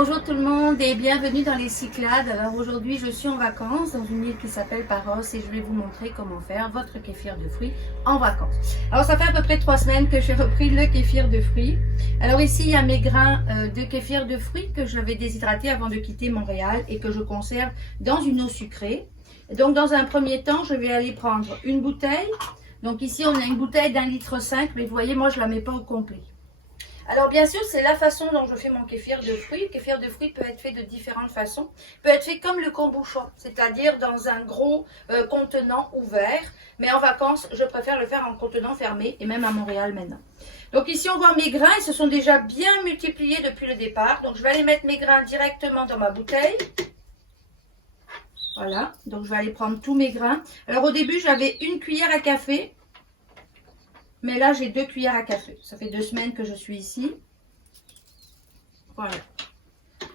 Bonjour tout le monde et bienvenue dans les Cyclades. Alors aujourd'hui je suis en vacances dans une île qui s'appelle Paros et je vais vous montrer comment faire votre kéfir de fruits en vacances. Alors ça fait à peu près 3 semaines que j'ai repris le kéfir de fruits. Alors ici il y a mes grains de kéfir de fruits que j'avais déshydratés avant de quitter Montréal et que je conserve dans une eau sucrée. Et donc dans un premier temps je vais aller prendre une bouteille. Donc ici on a une bouteille d'1,5 litre, mais vous voyez moi je la mets pas au complet. Alors bien sûr, c'est la façon dont je fais mon kéfir de fruits. Le kéfir de fruits peut être fait de différentes façons. Il peut être fait comme le kombucha, c'est-à-dire dans un gros contenant ouvert. Mais en vacances, je préfère le faire en contenant fermé et même à Montréal maintenant. Donc ici, on voit mes grains. Ils se sont déjà bien multipliés depuis le départ. Donc je vais aller mettre mes grains directement dans ma bouteille. Voilà, donc je vais aller prendre tous mes grains. Alors au début, j'avais une cuillère à café. Mais là, j'ai 2 cuillères à café. Ça fait 2 semaines que je suis ici. Voilà.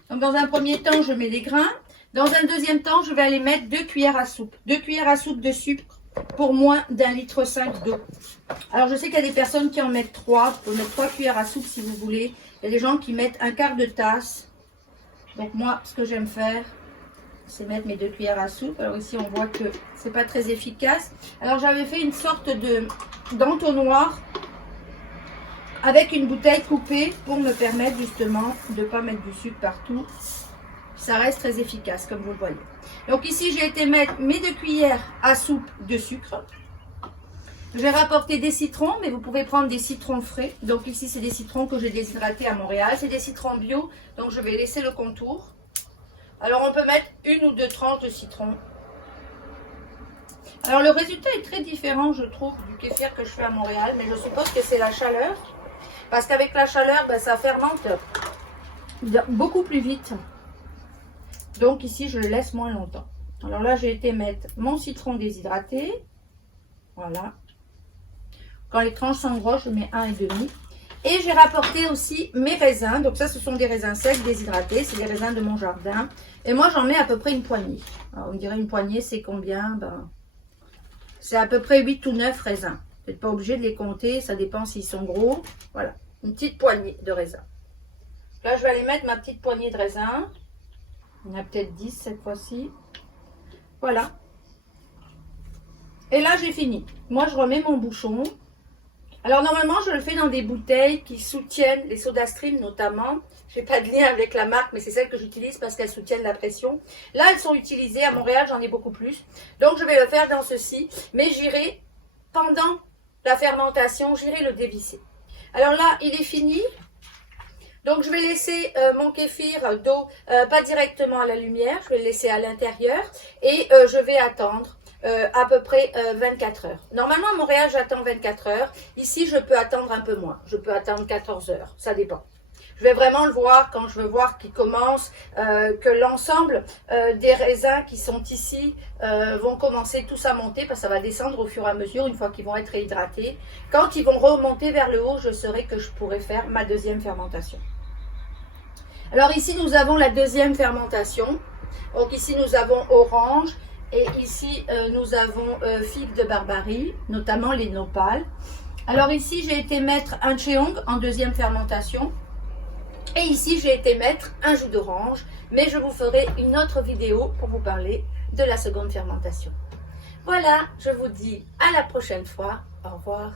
Donc, dans un premier temps, je mets les grains. Dans un deuxième temps, je vais aller mettre 2 cuillères à soupe. 2 cuillères à soupe de sucre pour moins d'1,5 litre d'eau. Alors, je sais qu'il y a des personnes qui en mettent 3. Vous pouvez mettre 3 cuillères à soupe si vous voulez. Il y a des gens qui mettent 1/4 de tasse. Donc, moi, ce que j'aime faire, c'est mettre mes 2 cuillères à soupe. Alors ici, on voit que c'est pas très efficace. Alors, j'avais fait une sorte d'entonnoir avec une bouteille coupée pour me permettre justement de ne pas mettre du sucre partout. Ça reste très efficace, comme vous le voyez. Donc ici, j'ai été mettre mes 2 cuillères à soupe de sucre. Je vais rapporter des citrons, mais vous pouvez prendre des citrons frais. Donc ici, c'est des citrons que j'ai déshydratés à Montréal. C'est des citrons bio, donc je vais laisser le contour. Alors, on peut mettre 1 ou 2 tranches de citron. Alors, le résultat est très différent, je trouve, du kéfir que je fais à Montréal. Mais je suppose que c'est la chaleur. Parce qu'avec la chaleur, ça fermente beaucoup plus vite. Donc, ici, je le laisse moins longtemps. Alors là, j'ai été mettre mon citron déshydraté. Voilà. Quand les tranches sont grosses, je mets 1,5. Et j'ai rapporté aussi mes raisins. Donc ça, ce sont des raisins secs déshydratés. C'est des raisins de mon jardin. Et moi, j'en mets à peu près une poignée. Alors, on dirait une poignée, c'est combien? C'est à peu près 8 ou 9 raisins. Vous n'êtes pas obligé de les compter. Ça dépend s'ils sont gros. Voilà. Une petite poignée de raisins. Là, je vais aller mettre ma petite poignée de raisins. Il y en a peut-être 10 cette fois-ci. Voilà. Et là, j'ai fini. Moi, je remets mon bouchon. Alors normalement, je le fais dans des bouteilles qui soutiennent les SodaStream notamment. Je n'ai pas de lien avec la marque, mais c'est celle que j'utilise parce qu'elles soutiennent la pression. Là, elles sont utilisées. À Montréal, j'en ai beaucoup plus. Donc, je vais le faire dans ceci. Mais j'irai, pendant la fermentation, j'irai le dévisser. Alors là, il est fini. Donc, je vais laisser mon kéfir d'eau pas directement à la lumière. Je vais le laisser à l'intérieur. Et je vais attendre. À peu près 24 heures. Normalement, à Montréal, j'attends 24 heures. Ici, je peux attendre un peu moins. Je peux attendre 14 heures. Ça dépend. Je vais vraiment le voir quand je veux voir qu'il commence, que l'ensemble des raisins qui sont ici vont commencer tous à monter parce que ça va descendre au fur et à mesure une fois qu'ils vont être réhydratés. Quand ils vont remonter vers le haut, je saurai que je pourrai faire ma deuxième fermentation. Alors ici, nous avons la deuxième fermentation. Donc ici, nous avons orange. Et ici, nous avons figues de Barbarie, notamment les nopales. Alors ici, j'ai été mettre un cheong en deuxième fermentation. Et ici, j'ai été mettre un jus d'orange. Mais je vous ferai une autre vidéo pour vous parler de la seconde fermentation. Voilà, je vous dis à la prochaine fois. Au revoir.